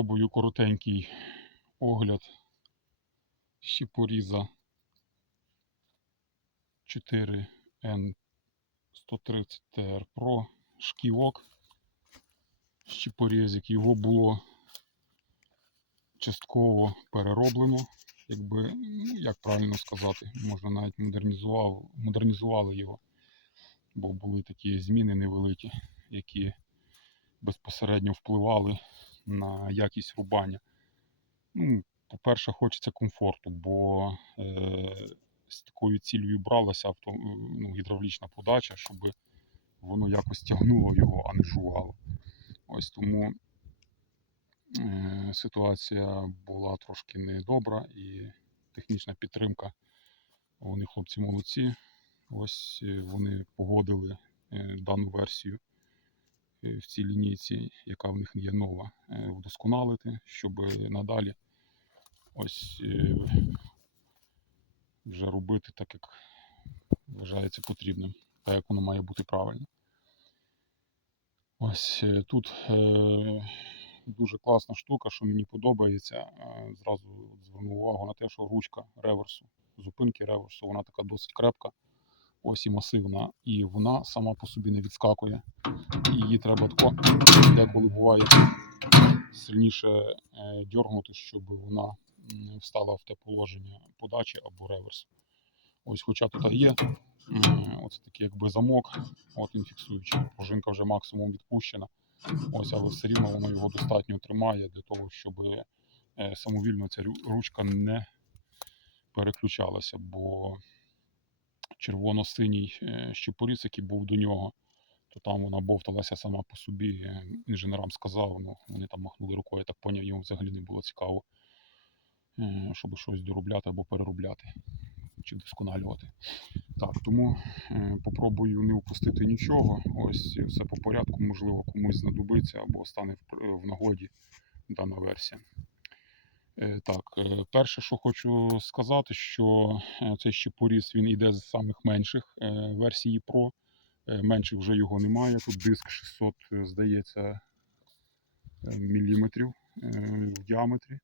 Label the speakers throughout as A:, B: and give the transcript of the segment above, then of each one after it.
A: Попробую коротенький огляд щепоріза 4N 130 TR Pro шківок. Щепорізик його було частково перероблено. Якби, ну, як правильно сказати, можна навіть модернізував, модернізували його, бо були такі зміни невеликі, які безпосередньо впливали на якість рубання. Ну, по-перше, хочеться комфорту, бо е, з такою цілею бралася авто, ну, гідравлічна подача, щоб воно якось тягнуло його, а не жувало. Ось тому е, ситуація була трошки недобра і технічна підтримка. Вони хлопці молодці. Ось е, вони погодили е, дану версію е, в цій лінійці, яка в них є нова, е, вдосконалити, щоб надалі ось е, вже робити так, як вважається потрібним, так як воно має бути правильно. Ось е, тут е, дуже класна штука, що мені подобається. Е, Зразу от звернув увагу на те, що ручка реверсу, зупинки реверсу, вона така досить крепка, ось і масивна, і вона сама по собі не відскакує. Її треба тако, деколи буває сильніше е, дьоргнути, щоб вона встала в те положення подачі або реверсу. Ось, хоча тут є оце такий якби замок, от він фіксуючий. Пружинка вже максимум відпущена. Ось, але все рівно воно його достатньо тримає для того, щоб е, самовільно ця ручка не переключалася, бо червоно-синій е, щепоріз, який був до нього, то там вона бовталася сама по собі. Е, Інженерам сказав, ну вони там махнули рукою, я так поняв, їм взагалі не було цікаво, е, щоб щось доробляти або переробляти чи вдосконалювати. Так, тому попробую не упустити нічого. Ось все по порядку, можливо, комусь знадобиться або стане в нагоді дана версія. Е, Так, е, перше, що хочу сказати, що е, цей щепоріз він йде з самих менших версії Pro. Менших вже його немає. Тут диск 600, е, здається, міліметрів в діаметрі.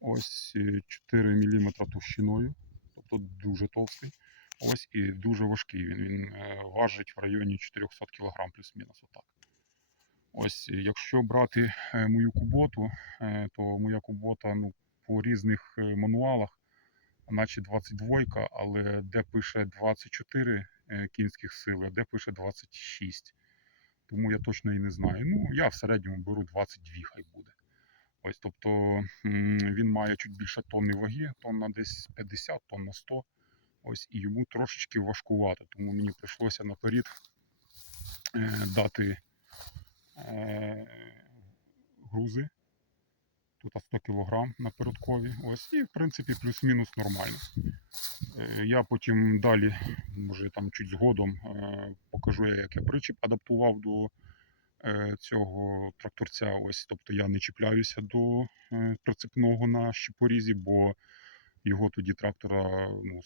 A: Ось е, 4 мм товщиною, тобто дуже товстий. Ось і дуже важкий. Він, він важить в районі 400 кг плюс-мінус. Отак. Ось, е, якщо брати е, мою куботу, е, то моя кубота ну, по різних мануалах, наче 22, але де пише 24 е, кінських сили, а де пише 26. Тому я точно і не знаю. Ну, я в середньому беру 22, хай буде. Ось, тобто він має чуть більше тонни ваги, тонна десь 50, тонна 100. Ось і йому трошечки важкувато, тому мені прийшлося наперед дати грузи. Тут 100 кг на передкові. Ось, і в принципі плюс-мінус нормально. Е, Я потім далі, може там чуть згодом, е, покажу як я причіп адаптував до е, цього тракторця. Ось, тобто я не чіпляюся до е, прицепного на щепорізі, бо його тоді трактора ну,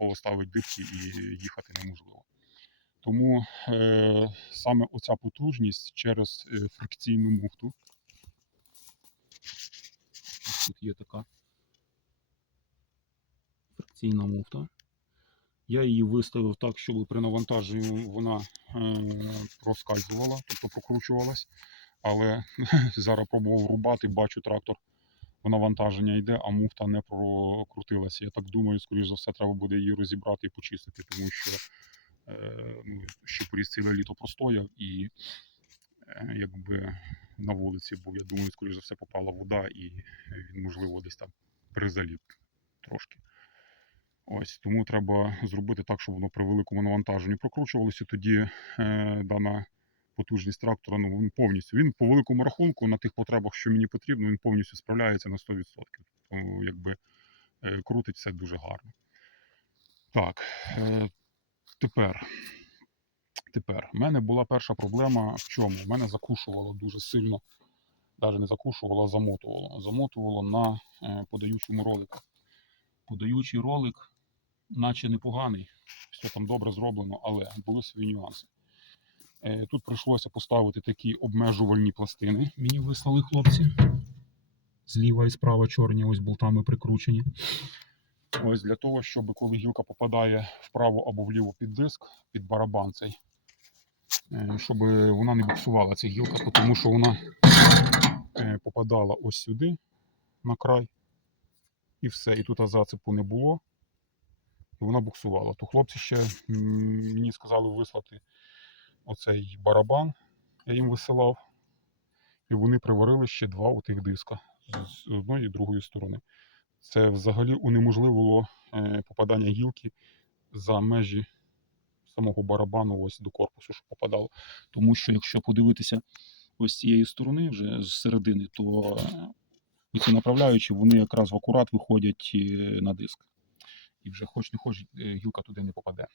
A: 100% ставить дирки і їхати неможливо. Тому е, саме оця потужність через е, фрикційну муфту. Ось Тут є така фрикційна муфта. Я її виставив так, щоб при навантаженні вона е, проскальзувала, тобто прокручувалась. Але зараз пробував рубати, бачу трактор навантаження йде, а муфта не прокрутилася. Я так думаю, скоріш за все, треба буде її розібрати і почистити, тому що е, ну, ціле літо простояв і е, якби на вулиці був, я думаю, скоріш за все попала вода і він, можливо, десь там призаліп трошки. Ось тому треба зробити так, щоб воно при великому навантаженні прокручувалося. Тоді е, дана потужність трактора, ну він повністю. Він по великому рахунку на тих потребах, що мені потрібно, він повністю справляється на 100%. Тому якби е, крутить все дуже гарно. Так, е, тепер. Тепер, в мене була перша проблема в чому? В мене закушувало дуже сильно, навіть не закушувало, а замотувало. Замотувало на е, подаючому ролику. Подаючий ролик, наче непоганий, все там добре зроблено, але були свої нюанси. Е, Тут прийшлося поставити такі обмежувальні пластини. Мені вислали хлопці. Зліва і справа чорні, ось болтами прикручені. Ось для того, щоб коли гілка попадає вправо або вліво під диск, під барабан цей, е, щоб вона не буксувала ця гілка, тому що вона е, попадала ось сюди, на край, і все. І тут зацепу не було, і вона буксувала. То хлопці ще мені сказали вислати оцей барабан, я їм висилав, і вони приварили ще два у диска з одної і другої сторони. Це взагалі унеможливило е, попадання гілки за межі самого барабану ось до корпусу, що попадало. Тому що якщо подивитися ось цієї сторони, вже з середини, то е, ці направляючі вони якраз в акурат виходять е, на диск. І вже хоч не хоч е, гілка туди не попаде.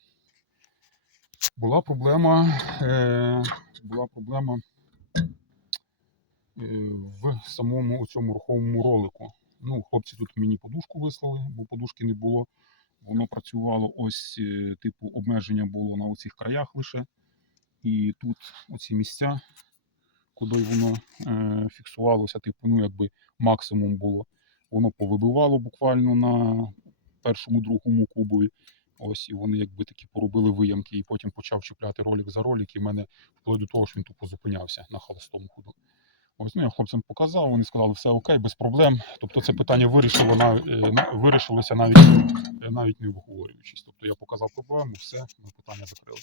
A: Була проблема, е, була проблема е, в самому цьому рухомому ролику. Ну, хлопці тут мені подушку вислали, бо подушки не було. Воно працювало ось, е, типу, обмеження було на оцих краях лише. І тут оці місця, куди воно е, фіксувалося, типу, ну, якби максимум було. Воно повибивало буквально на першому, другому кубові. Ось, і вони якби такі поробили виямки, і потім почав чіпляти ролик за ролик, і в мене вплоть до того, що він тупо зупинявся на холостому ходу. Ось, ну я хлопцям показав, вони сказали, все окей, без проблем. Тобто це питання вирішило, е, вирішилося навіть, е, навіть не обговорюючись. Тобто я показав проблему, все, ми питання закрили.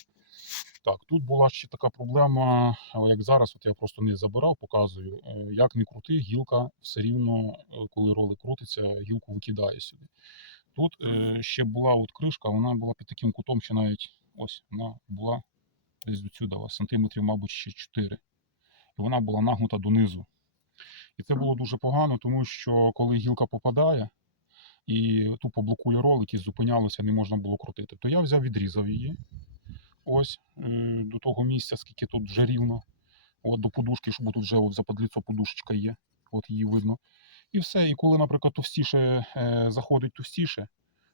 A: Так, тут була ще така проблема, як зараз, от я просто не забирав, показую. е, Як не крути, гілка все рівно, коли ролик крутиться, гілку викидає сюди. Тут ще була от кришка, вона була під таким кутом, що навіть ось вона була десь до сюди, сантиметрів, мабуть, ще 4. І вона була нагнута донизу. І це було дуже погано, тому що коли гілка попадає і тупо блокує ролик і зупинялося, не можна було крутити, то я взяв, відрізав її. Ось е, до того місця, скільки тут вже рівно. От до подушки, щоб тут вже от западліцо подушечка є. От її видно. І все. І коли, наприклад, товстіше е, заходить товстіше,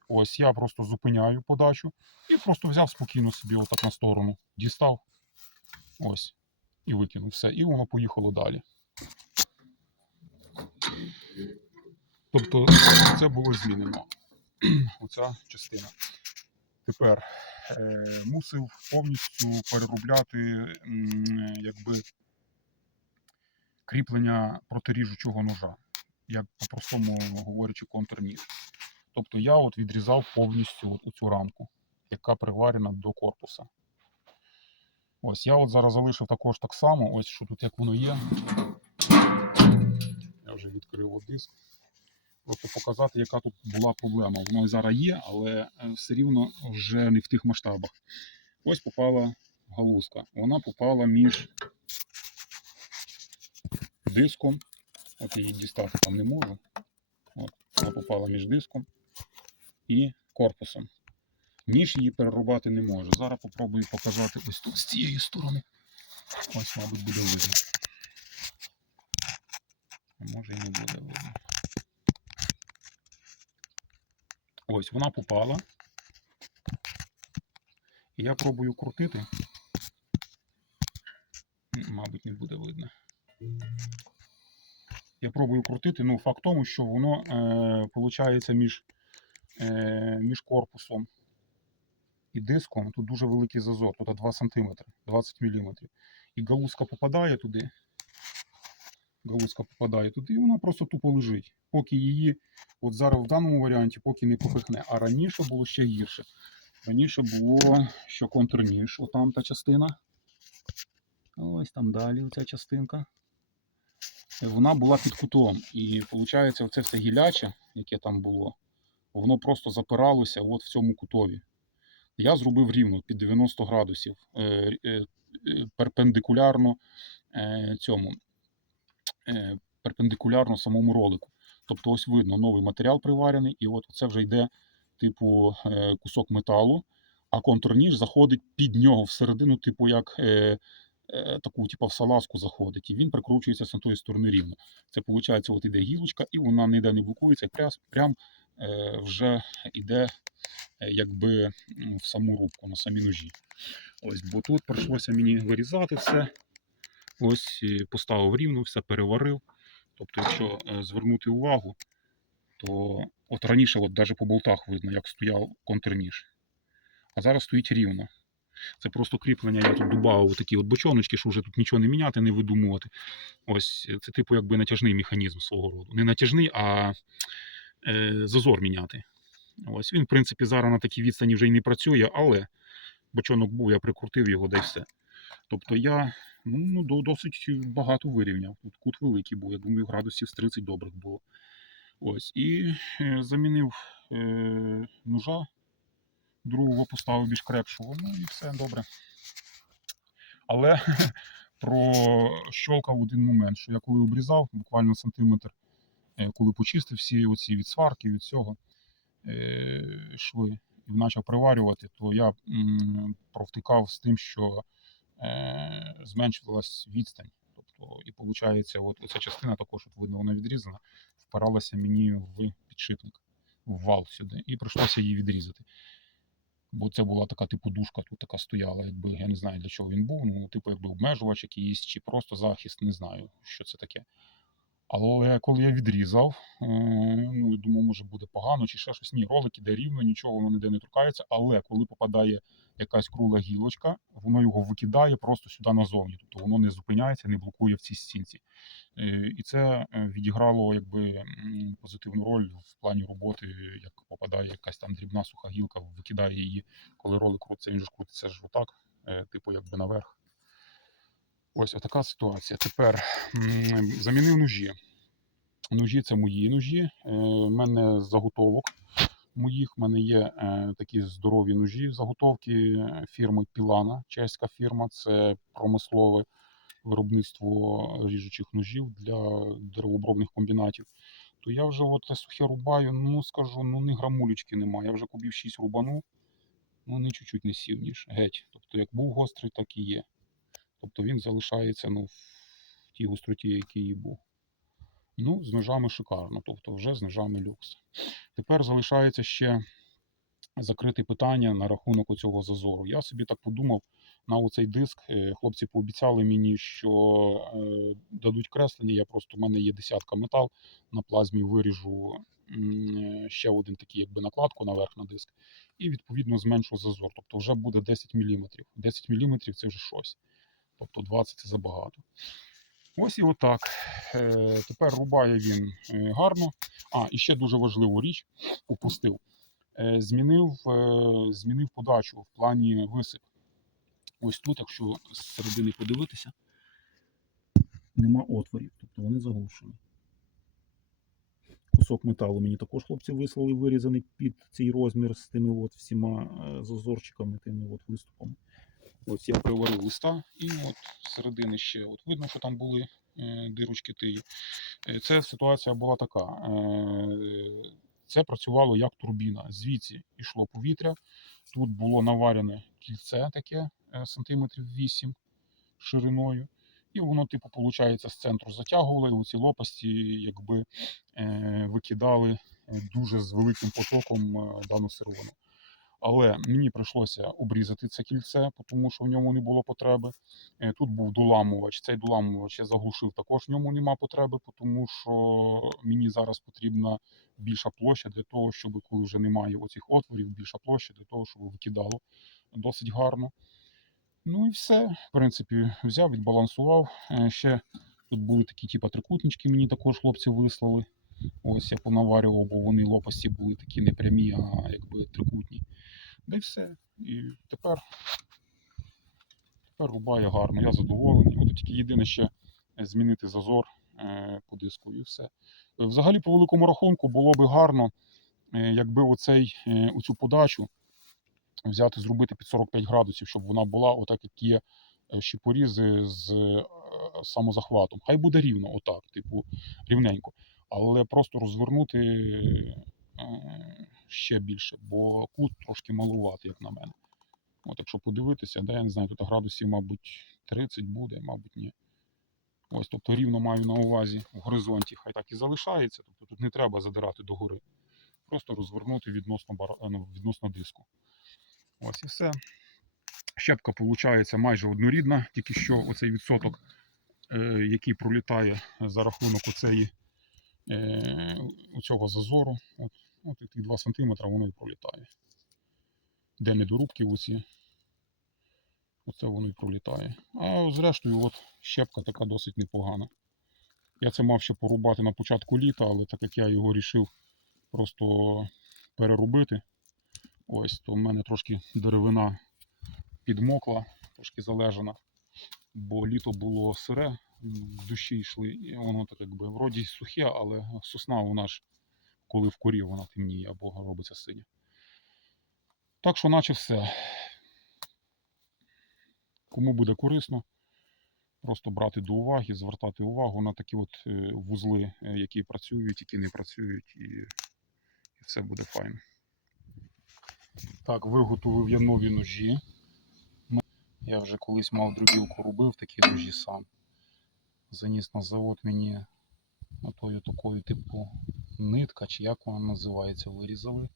A: ось я просто зупиняю подачу і просто взяв спокійно собі отак на сторону, дістав. Ось. І викинув все. І воно поїхало далі. Тобто це було змінено. Оця частина. Тепер е, мусив повністю переробляти якби, кріплення протиріжучого ножа, як по-простому говорячи, контрніж. Тобто я от відрізав повністю от цю рамку, яка приварена до корпуса. Ось я от зараз залишив також так само, ось що тут як воно є. Я вже відкрив диск. просто показати, яка тут була проблема. Воно зараз є, але е, все рівно вже не в тих масштабах. Ось попала галузка. Вона попала між диском. От її дістати там не можу. От, вона попала між диском і корпусом. Ніж її перерубати не можу. Зараз попробую показати ось тут з цієї сторони. Ось, мабуть, буде видно. Може і не буде видно. Ось вона попала. І я пробую крутити. Мабуть, не буде видно. Я пробую крутити, ну факт тому, що воно е, виходить між, е, між корпусом і диском. Тут дуже великий зазор, тут 2 см, 20 мм. І галузка попадає туди. Галузка попадає туди, і вона просто тупо лежить. Поки її, от зараз в даному варіанті, поки не попихне. А раніше було ще гірше. Раніше було, що контрніж, отам та частина. Ось там далі оця частинка. Вона була під кутом. І виходить, оце все гіляче, яке там було, воно просто запиралося от в цьому кутові. Я зробив рівно під 90 градусів е, е, е, перпендикулярно цьому, перпендикулярно самому ролику. Тобто ось видно новий матеріал приварений, і от це вже йде типу кусок металу, а контрніж заходить під нього всередину, типу як таку, типу в салазку заходить, і він прикручується з тої сторони рівно. Це виходить, от іде гілочка, і вона ніде не блокується, прям, вже йде е, якби в саму рубку, на самі ножі. Ось, бо тут прийшлося мені вирізати все. Ось е, поставив рівно, все переварив. Тобто, якщо е, звернути увагу, то от раніше, от навіть по болтах видно, як стояв контрніж. А зараз стоїть рівно. Це просто кріплення, я тут додав такі от бочоночки, що вже тут нічого не міняти, не видумувати. Ось е, це типу якби натяжний механізм свого роду. Не натяжний, а е, зазор міняти. Ось він, в принципі, зараз на такій відстані вже й не працює, але бочонок був, я прикрутив його, й все. Тобто я ну, ну, досить багато вирівняв. Тут кут великий був, я думаю, градусів з 30 добрих було. Ось. І е, замінив е, ножа, другого поставив більш крепшого, ну і все добре. Але прощолкав один момент, що я коли обрізав, буквально сантиметр, е, коли почистив всі оці від сварки, від цього е, шви і почав приварювати, то я провтикав з тим, що е, зменшилась відстань. Тобто, і виходить, от оця частина також от видно, вона відрізана, впиралася мені в підшипник, в вал сюди, і прийшлося її відрізати. Бо це була така типу дужка, тут така стояла, якби я не знаю для чого він був. Ну, типу, якби обмежувач якийсь, чи просто захист, не знаю, що це таке. Але коли я відрізав, е, ну я думав, може буде погано, чи ще щось. Ні, ролик іде рівно, нічого воно ніде не торкається. Але коли попадає якась кругла гілочка, воно його викидає просто сюди назовні. Тобто воно не зупиняється, не блокує в цій стінці. Е, І це е, відіграло якби позитивну роль в плані роботи, як попадає якась там дрібна суха гілка, викидає її, коли ролик крутиться, він ж крутиться ж отак, типу якби наверх. Ось така ситуація. Тепер замінив ножі. Ножі це мої ножі. У мене заготовок моїх. У мене є е, такі здорові ножі заготовки е, фірми Пілана, чеська фірма. Це промислове виробництво ріжучих ножів для деревообробних комбінатів. То я вже от сухе рубаю, ну скажу, ну не грамулечки немає. Я вже кубів 6 рубанув, ну не чуть-чуть не сів ніж геть. Тобто як був гострий, так і є. Тобто він залишається ну, в тій гостроті, який був. Ну, з ножами шикарно, тобто вже з ножами люкс. Тепер залишається ще закрити питання на рахунок цього зазору. Я собі так подумав на оцей диск. е, Хлопці пообіцяли мені, що е, дадуть креслення. Я просто в мене є десятка метал. На плазмі виріжу е, ще один такий, якби накладку наверх на диск, і відповідно зменшу зазор. Тобто вже буде 10 мм. 10 мм це вже щось. Тобто 20 це забагато. Ось і отак. Е, тепер рубає він е, гарно. А, і ще дуже важливу річ упустив. Е, змінив, змінив подачу в плані висип. Ось тут, якщо з середини подивитися, нема отворів, тобто вони заглушені.
B: кусок металу мені також хлопці вислали, вирізаний під цей розмір з тими от всіма зазорчиками, тими от виступами.
A: Ось я приварив листа, і от середини ще от видно, що там були е, дирочки тиї. Е, Це ситуація була така. Е, це працювало як турбіна. Звідси йшло повітря. Тут було наварене кільце таке сантиметрів 8 шириною. І воно, типу, виходить, з центру затягували, і оці лопасті якби викидали дуже з великим потоком дану сировину. Але мені прийшлося обрізати це кільце, тому що в ньому не було потреби. Е, Тут був доламувач. Цей доламувач я заглушив, також в ньому нема потреби, тому що мені зараз потрібна більша площа для того, щоб коли вже немає оцих отворів, більша площа для того, щоб викидало досить гарно. Ну і все. В принципі, взяв, відбалансував. Е, Ще тут були такі, типу, трикутнички, мені також хлопці вислали. Ось я понаварював, бо вони лопасті були такі не прямі, а якби трикутні. Да і все. І тепер, тепер рубає гарно, я задоволений. От тільки єдине ще змінити зазор е, по диску і все. Е, Взагалі, по великому рахунку, було би гарно, е, якби оцей, оцю подачу взяти, зробити під 45 градусів, щоб вона була отак, як є щепорізи з самозахватом. Хай буде рівно, отак, типу, рівненько. Але просто розвернути е, ще більше, бо кут трошки малуватий, як на мене. От якщо подивитися, де я не знаю, тут градусів, мабуть, 30 буде, мабуть, ні. Ось, тобто рівно маю на увазі в горизонті, хай так і залишається. Тобто тут не треба задирати догори. Просто розвернути відносно, бара... е, ну, відносно диску. Ось і все. Щепка виходить майже однорідна, тільки що оцей відсоток, е, який пролітає за рахунок оцеї, е, цього зазору. От, от ті 2 см воно і пролітає. Де недорубки оці, оце воно і пролітає. А зрештою, от щепка така досить непогана. Я це мав ще порубати на початку літа, але так як я його рішив просто переробити, ось, то в мене трошки деревина підмокла, трошки залежана, бо літо було сире, м, дощі йшли, і воно так якби вроді сухе, але сосна вона ж, коли в корі, вона темніє або робиться синя. Так що, наче все. Кому буде корисно, просто брати до уваги, звертати увагу на такі от е, вузли, е, які працюють, які не працюють, і, і все буде файно. Так, виготовив я нові ножі. Я вже колись мав дробілку робив такі ножі сам. Заніс на завод мені отою такою типу нитка, чи як вона називається, вирізали.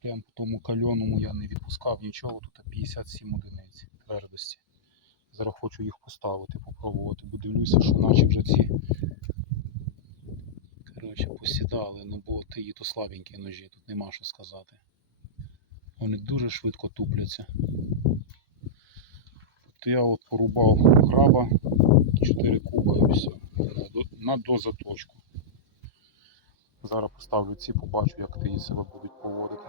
A: Прям по тому кальоному я не відпускав нічого, тут 57 одиниць твердості. Зараз хочу їх поставити, попробувати, бо дивлюся, що наче вже ці коротше, посідали, ну бо ті то слабенькі ножі, тут нема що сказати. Вони дуже швидко тупляться. Я от порубав краба 4 куба і все. На, дозаточку. Зараз поставлю ці, побачу, як ти себе будуть поводити.